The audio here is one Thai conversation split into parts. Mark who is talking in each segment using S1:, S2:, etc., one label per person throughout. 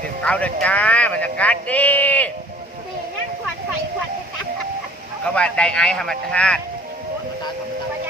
S1: กินข้าวเด้อจ้าบรรยากาศดี
S2: ดีนั่งควันไฟควันจ้ะ
S1: ก็ว่าไดไอธรรมชาติ
S2: ก็ย่างมั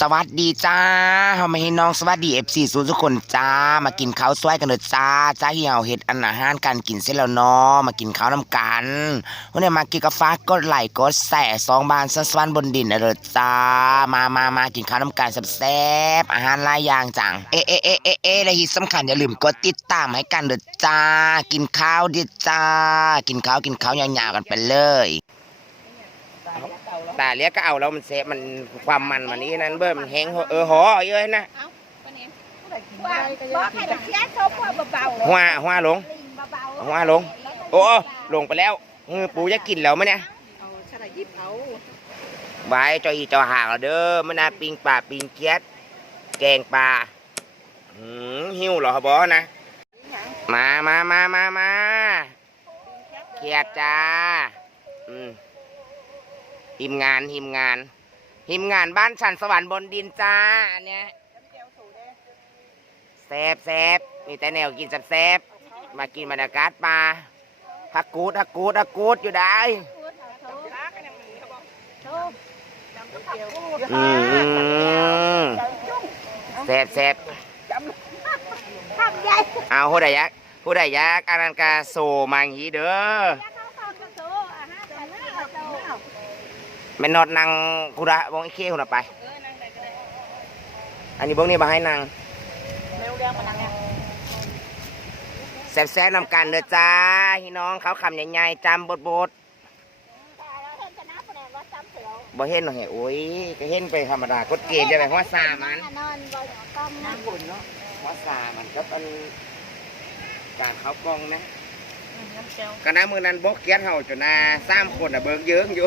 S1: สวัสดีจ้าเฮามาให้น้องสวัสดี FC สูนย์ทุกคนจ้า มากินข้าวซอยกันเด้อจ้า จ้าเหี่ยวเฮ็ดอันอาหารการกินเสร็จแล้วเนาะมากินข้าวน้ำกันวันนี้มากินกาแฟกดไหลกดแส่สองบานสัสวันบนดินนเด้อจ้า มามามากินข้าวน้ำกันแซ่บอาหารหลายอย่างจัง เอเอเอเอเอและที่สำคัญอย่าลืมกดติดตามให้กันเด้อจ้า กินข้าวดิจ้า กินข้าวกินข้าวยาวๆกันไปเลย ตาเลี้ยก็เอาแล้วมันเซฟมันความมันมันนี้นั่นเบิ่มมันแห้งเออหอเยอะนะ
S2: ว่าบอกให้เสียชมว่าเบาๆ
S1: หัวหัวลง
S2: ลิงเบาๆ
S1: หัวลง โอ้ลงไปแล้วเออปูจะกินแล้วมั้ยเนี่ย
S3: เอาชนะยิบเอา
S1: บายจอยอีจอหางแล้วเด้อมันน่าปิงปลาปิงเกียดแกงปลาหืมหิวเหรอครับบอนะ มามามามามาเกียดจ้า อืม ทีมงานทีมงานทีมงานบ้านฉันสวรรค์บนดินจ้าอันเนี้ยแซบแซบมีแต่แนวกินแซบแซบมากินบรรยากาศป่าฮักกูดฮักกูดฮักกูดอยู่ได้อืมแซบแซบ
S2: ทำใหญ่
S1: เอาผู้ใดยักผู้ใดยักอานันกาโซมังฮีเด้อ
S2: เข้าเข้ากระโซอะฮะแต่ละกระโซ
S1: แม่นอดนางกุระบงไอ้เขี้ยวน่ะไปอันนี้บงนี่มาให้นาง
S3: เร็วเร็วมานั่งเนี่ย
S1: แซบแซบนำกันเด้อจ้าพี่น้องเขาคำใหญ่ๆจำบดบด
S2: แต่เราเห็นชนะคะแนนว่าจำเสือ
S1: ๆบ่เห็นหรอกเหรอโอ้ยก็เห็นไปธรรมดากดเกณฑ์จะไปหัวซามัน
S2: นอนบนกล้องนะ
S1: บุญเนาะวัดสามันก็เป็นการเขากองนะ
S3: น้ำเจียว
S1: ก็นะมือนั้นบกเกียรเฮาจนนาสามคนอะเบิกเยิ้งอยู่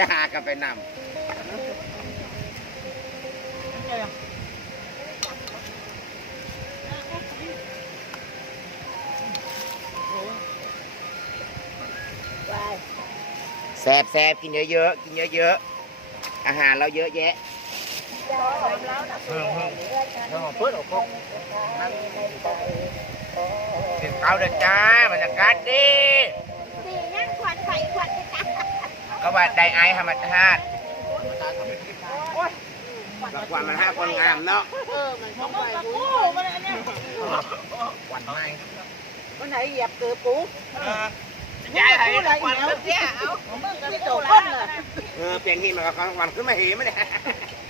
S1: ด่ากันไปนำแซบแซบกินเยอะๆ กินเยอะๆ อาหารเราเยอะแยะเพิ่มเพิ่มเพิ่มเพิ่มออกกกินข้าเด้อจ้าบรรยากาศดี
S2: ดีนั่งควันไฟควัน จ้ะ
S1: ก็ว่าไดไอธรรมชาติละควันมันห้าคนงามเนาะ
S3: เออมันของไปกูมันอันเนี้ย
S1: ควันไหม
S3: มันไหนเหยียบเกือบกู
S1: ยายไทย
S3: อะไร
S1: ควัน
S3: แล้ว
S1: เสีย
S3: เอามึงก็โจกก้นเลย
S1: เออเปลี่ยนที่มันก็ควันขึ้นมาเหมเนี่ย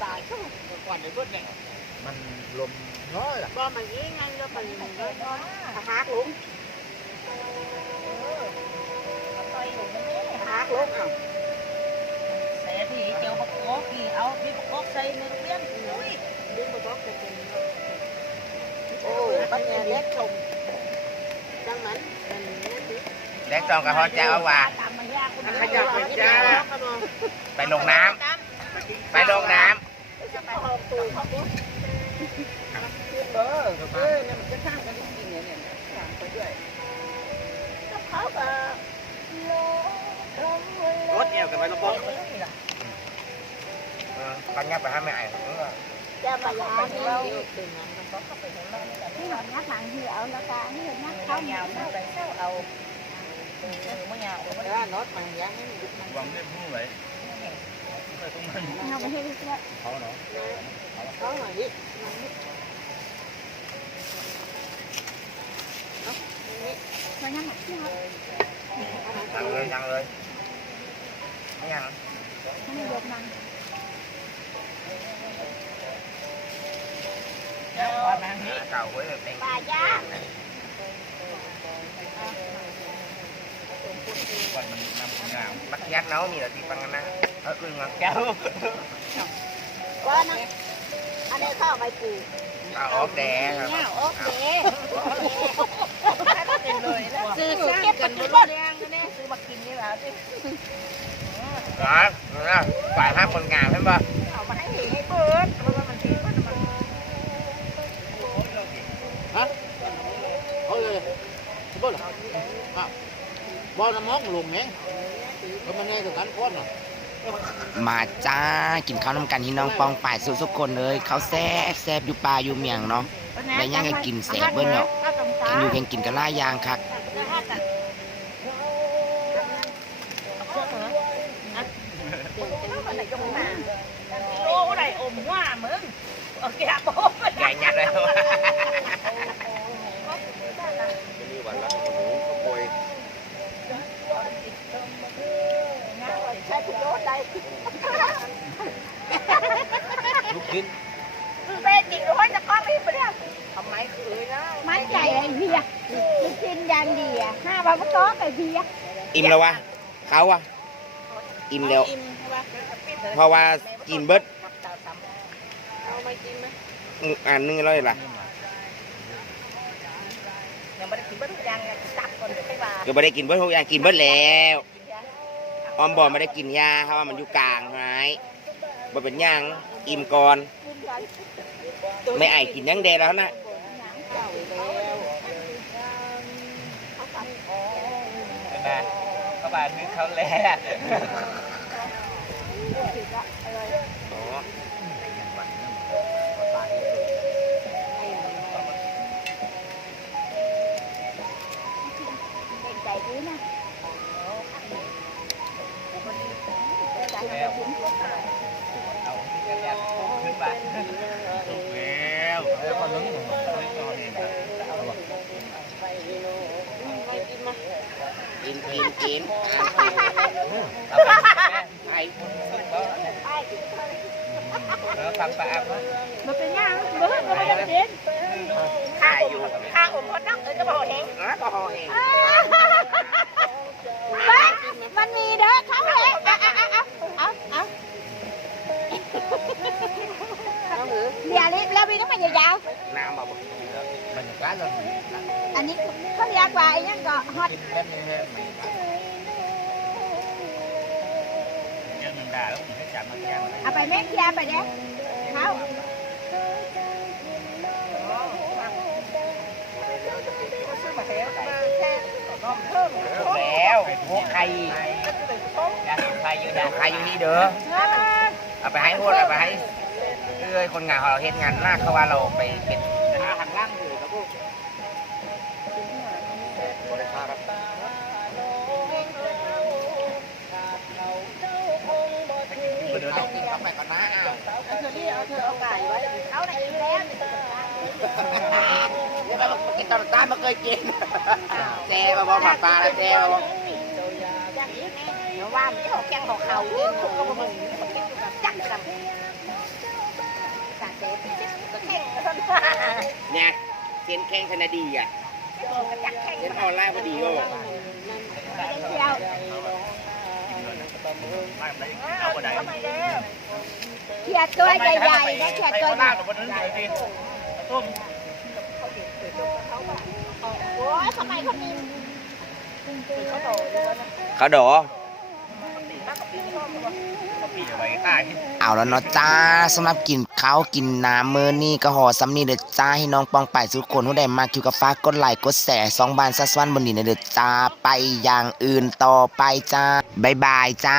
S3: ตายชั่วก่อนในก้นเนี่ย
S1: มันลมน้อยล่ะ
S3: บ่มันยิงไงแล้วมันหักลุงหักลุงอะ
S4: เสียที่ เจียวประกอบกี่เอาพี่ประกอบใส่ในโรงเรียนอุ้ย
S3: ดึงมาบอกจะเป็นโอ้ปัญญาเล็กชมจังมันมันเนี่ยสิ
S1: แดกจองกับฮอเจ้าว่า
S2: ตามมายากคุณ
S3: ขยับไปจ้า
S1: ไปลงน้ำไปลงน้
S3: เออเออเนี่ยมันจะสร้างกันจริงๆเนี่ยเนี่ยสร้างไปด้วย
S2: เขาก็ำ
S1: รถเอี่ยวกันไปลงบน ปัญญาไปห้ามไม่ไอ้
S2: จะมายาที่เราที่เรานักหลังที่เอาแล้วก็นี่นักเขา
S4: ยาวๆไปเจ้าเอาเออไม่ยาวเอา
S3: แล้วน็อตมันยังให้มันยุบมัน
S5: วางเล่นพุ่งไหลไปตรงนั้น
S2: เอาไปให้เพื่อน
S5: เขาเนาะ
S3: เขาหน่อยนี่
S2: มันยังหนักที่เขา
S1: ยังเลยยังเลยไม่ยัง
S2: ไม่ยกนั่ง
S1: เก่าเว้ยเป็น
S2: ปลาย่าง
S5: วันมันนำงาม
S1: บักยัดเนามีแต่ตีปังกันนะเอออึ้
S2: บ
S1: อ
S4: ล
S2: น้ำมอกลงแมงแล้วมันแน่กับกันก้อนอะ
S1: มาจ้ากินข้าวน้ำกันที่น้องปองป่ายสุสุกคนเลยเขาวแซ่บแซ่บอยู่ปลาอยู่เมียงเนาะแล้วยังให้กินแซ่บเบิ้ลเนาะกินอยู่แข่งกินกันล่ายางคัก
S4: โอ้ไรอมว่ามึงเอาแกะโป๊ะ
S1: ใหญ่ยัดเลย
S2: ใช้ประโยชน์ได้
S1: ลูกชิ้น
S2: เป็นจริงร้อยจะก้อนรีบไปเนี่ยทำไมคือนะไม่ใจไอ้ เพียคือกินยันดีอะห้าบาทก็ไอ้เพีย
S1: อิ่มแล้ววะเขาอะอิ่มแล้วเพราะว่ากินเบิด
S2: เอามากินไหม
S1: อืมอ่านนึงเลยล่ะ
S2: ยังไม่ได้กินเบิ้ลทุกอย่างยังจับก่อนเดี๋ยวไปว่า
S1: ก็ไม่ได้กินเบิดทุกอย่างกินเบิดแล้วออมบอกไม่ได้กินยาเพราะว่ามันอยู่กลางไม้บ่เป็นหยังอิ่มก่อน ไม่ไอกินยังเดแล้วนะ
S5: เป็นไงเข้ามานึกเขาแล้
S2: เป็นใจดีนะ
S5: แล้วเอาที่กันแล้วขึ้นมาถูกแล้วแล้วก็ลุ้นผมเลยตอนนี้ครับ
S1: กินกินกิน
S5: เอาไปแม่
S1: ไอ
S5: แล้วฟังปลาอัพนะ
S2: มันเป็นยังเบิ้ลมันเป็นเด่น
S1: ข้าอยู่
S2: ข้าอมพอนักเออจะบอกเอง
S1: นะก็ห่อเอง
S2: มันมีเด้อเขาเลยเอาเอาเอาเอาเดี๋ยวนี้แล้วมีต้องมายาว
S1: น้ำมาบอก
S5: บรรยากาศเรา
S2: ๆอันนี้เขาเรียกว่าไอ้ยังก็ฮอต
S5: กินแค่นี้แค่ไม่ยังหนึ่งด่าแล้วผมให้จับมาแก้มา
S2: เอาไปแม่เคลียร์ไปเด้เขา
S1: แล้วพวกใคร
S5: ยาสีไทยอยู่
S1: พ
S5: นะ
S1: วกใครอยู่นี่เด้อเอาไปให้พวกเอาไปให้เอ้ยคนงานของเราเฮ็ดงานหน้าเขาว่าเราไปเป็น เดี๋ยวไปบอกกินตอนต้านมาเคยกินแซ่บบอกผัดปลาแล้วแซ่บบอก
S2: อย่างนี้แม่เดี๋ยวว่ามันจะหอกแกงหอกเขาเองเขาก็มามึงมันเป็นอยู่กับจักรกันสาเจ๊ก็แข่งกัน
S1: เนี่ยเส้นแข้งธนดีอะ
S2: กันจักแข่ง
S1: เส้นออนไลน์พอดีโอ้
S2: เดียว
S5: ไม่ไม่เอาไปไหน
S2: เขียดตัวใหญ่ๆนะเขียดตัวใหญ่
S5: บนนั้นดิ ต้ม
S2: โอ้ยทำไมเขามี
S1: เขาดอ
S5: ปีเอาไว้ค่าย
S1: เอาแล้วเนาะจ้าสำหรับกินข้าวกินน้ำมื้อนี้ก็ห่อซ้ำนี่เด้อจ้าให้น้องปองไปสุกคนผู้ใดมาคิวกับฟ้ากดไลค์กดแสสองบานซัสวันบนนี้นเด้อจ้าไปอย่างอื่นต่อไปจ้าบายบายจ้า